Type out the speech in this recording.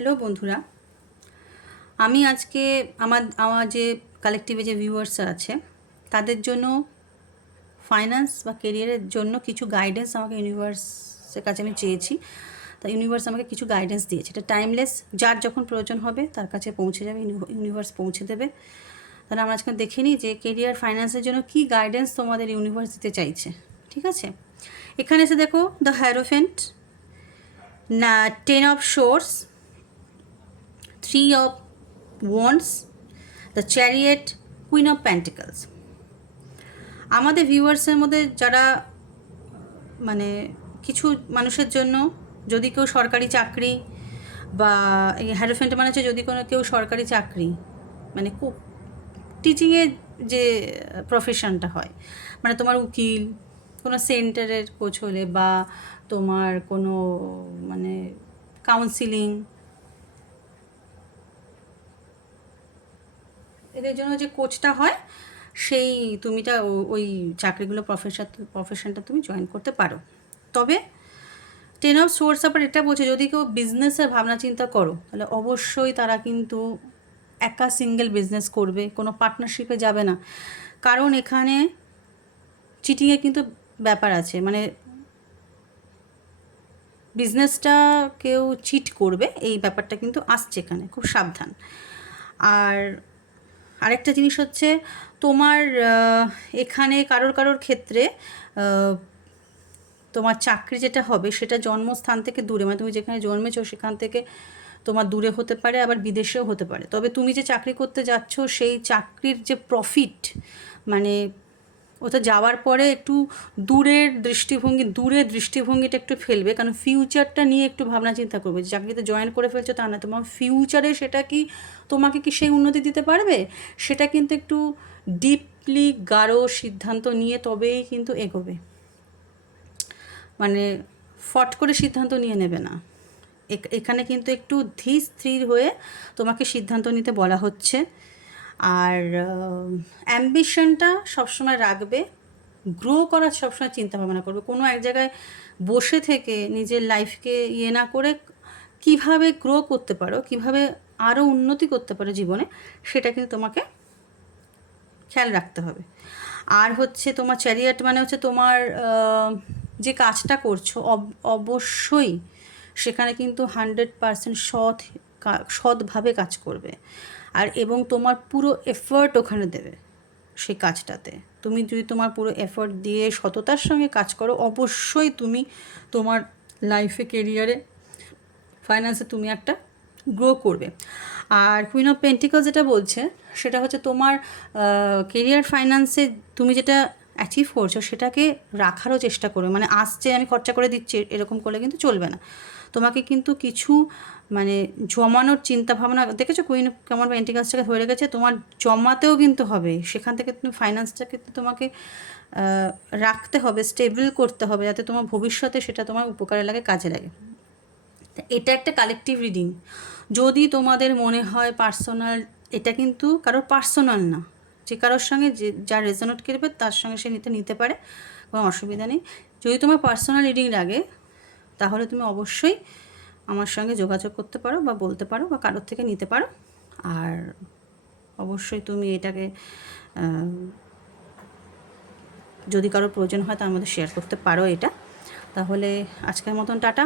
Hello বন্ধুরা, আমি আজকে আমার আমার যে কালেকটিভে যে ভিউয়ার্স আছে তাদের জন্য ফাইন্যান্স বা কেরিয়ারের জন্য কিছু গাইডেন্স আমাকে ইউনিভার্সের কাছে আমি চেয়েছি। তা ইউনিভার্স আমাকে কিছু গাইডেন্স দিয়েছে। এটা টাইমলেস, যার যখন প্রয়োজন হবে তার কাছে পৌঁছে যাবে, ইউনিভার্স পৌঁছে দেবে। তাহলে আমরা আজকে দেখে নিই যে কেরিয়ার ফাইন্যান্সের জন্য কী গাইডেন্স তোমাদের ইউনিভার্স দিতে চাইছে। ঠিক আছে, এখানে এসে দেখো দ্য হায়ারোফেন্ট, না 10 of swords, 3 of Wands, the Chariot, Queen of Pentacles। আমাদের ভিউয়ার্সের মধ্যে যারা মানে কিছু মানুষের জন্য, যদি কেউ সরকারি চাকরি বা এই হ্যারোফেন্ট মানে হচ্ছে যদি কোনো কেউ সরকারি চাকরি মানে টিচিংয়ের যে প্রফেশনটা হয়, মানে তোমার উকিল, কোনো সেন্টারের কোচ হলে বা তোমার কোনো মানে কাউন্সিলিং, এদের জন্য যে কোচটা হয় সেই তুমিটা ওই চাকরিগুলো প্রফেশনটা তুমি জয়েন করতে পারো। তবে 10 অফ সোর্স আবার এটা বলছে যদি কেউ বিজনেসের ভাবনা চিন্তা করো তাহলে অবশ্যই তারা কিন্তু একা সিঙ্গেল বিজনেস করবে, কোনো পার্টনারশিপে যাবে না। কারণ এখানে চিটিংয়ের কিন্তু ব্যাপার আছে, মানে বিজনেসটা কেউ চিট করবে এই ব্যাপারটা কিন্তু আসছে এখানে, খুব সাবধান। আর আরেকটা জিনিস হচ্ছে তোমার এখানে কারোর ক্ষেত্রে তোমার চাকরি যেটা হবে সেটা জন্মস্থান থেকে দূরে, মানে তুমি যেখানে জন্মেছো সেখান থেকে তোমার দূরে হতে পারে, আবার বিদেশেও হতে পারে। তবে তুমি যে চাকরি করতে যাচ্ছ সেই চাকরির যে প্রফিট, মানে ওটা যাওয়ার পরে একটু দূরের দৃষ্টিভঙ্গিটা একটু ফেলবে, কারণ ফিউচারটা নিয়ে একটু ভাবনা চিন্তা করবে। যে চাকরিতে জয়েন করে ফেলছো তা না, তোমার ফিউচারে সেটা কি তোমাকে কি সেই উন্নতি দিতে পারবে, সেটা কিন্তু একটু ডিপলি গাঢ় সিদ্ধান্ত নিয়ে তবেই কিন্তু এগোবে, মানে ফট করে সিদ্ধান্ত নিয়ে নেবে না। এখানে কিন্তু একটু ধীর স্থির হয়ে তোমাকে সিদ্ধান্ত নিতে বলা হচ্ছে। আর অ্যাম্বিশনটা সবসময় রাখবে, গ্রো করার সবসময় চিন্তা ভাবনা করবে। কোনো এক জায়গায় বসে থেকে নিজের লাইফকে না করে কিভাবে গ্রো করতে পারো, কিভাবে আরও উন্নতি করতে পারো জীবনে, সেটা কিন্তু তোমাকে খেয়াল রাখতে হবে। আর হচ্ছে তোমার চ্যারিয়ট মানে হচ্ছে তোমার যে কাজটা করছো অবশ্যই সেখানে কিন্তু 100% সৎভাবে কাজ করবে, আর এবং তোমার পুরো এফর্ট ওখানে দেবে সেই কাজটাতে। তুমি যদি তোমার পুরো এফর্ট দিয়ে সততার সঙ্গে কাজ করো, অবশ্যই তুমি তোমার লাইফে, কেরিয়ারে, ফাইন্যান্সে তুমি একটা গ্রো করবে। আর কুইন অফ পেন্টিকল যেটা বলছে সেটা হচ্ছে তোমার কেরিয়ার ফাইন্যান্সে তুমি যেটা অ্যাচিভ করছো সেটাকে রাখারও চেষ্টা করবে। মানে আসছে আমি খরচা করে দিচ্ছি এরকম করলে কিন্তু চলবে না। তোমাকে কিন্তু কিছু মানে জমানোর চিন্তা ভাবনা, দেখেছো কুইন কেমন পেন্টিকলসটাকে ধরে রেখেছে, তোমার জমাতেও কিন্তু হবে। সেখান থেকে তুমি ফাইন্যান্সটাকে তোমাকে রাখতে হবে, স্টেবল করতে হবে, যাতে তোমার ভবিষ্যতে সেটা তোমার উপকারে লাগে, কাজে লাগে। এটা একটা কালেকটিভ রিডিং। যদি তোমাদের মনে হয় পার্সোনাল, এটা কিন্তু কারোর পার্সোনাল না, যে কারোর সঙ্গে যে যার রেজোনেট করবে তার সঙ্গে সে নিতে পারে, কোনো অসুবিধা নেই। যদি তোমার পার্সোনাল রিডিং লাগে তাহলে তুমি অবশ্যই আমার সঙ্গে যোগাযোগ করতে পারো বা বলতে পারো বা কারোর থেকে নিতে পারো। আর অবশ্যই তুমি এটাকে যদি কারোর প্রয়োজন হয় তার মধ্যে শেয়ার করতে পারো এটা। তাহলে আজকের মতন টাটা।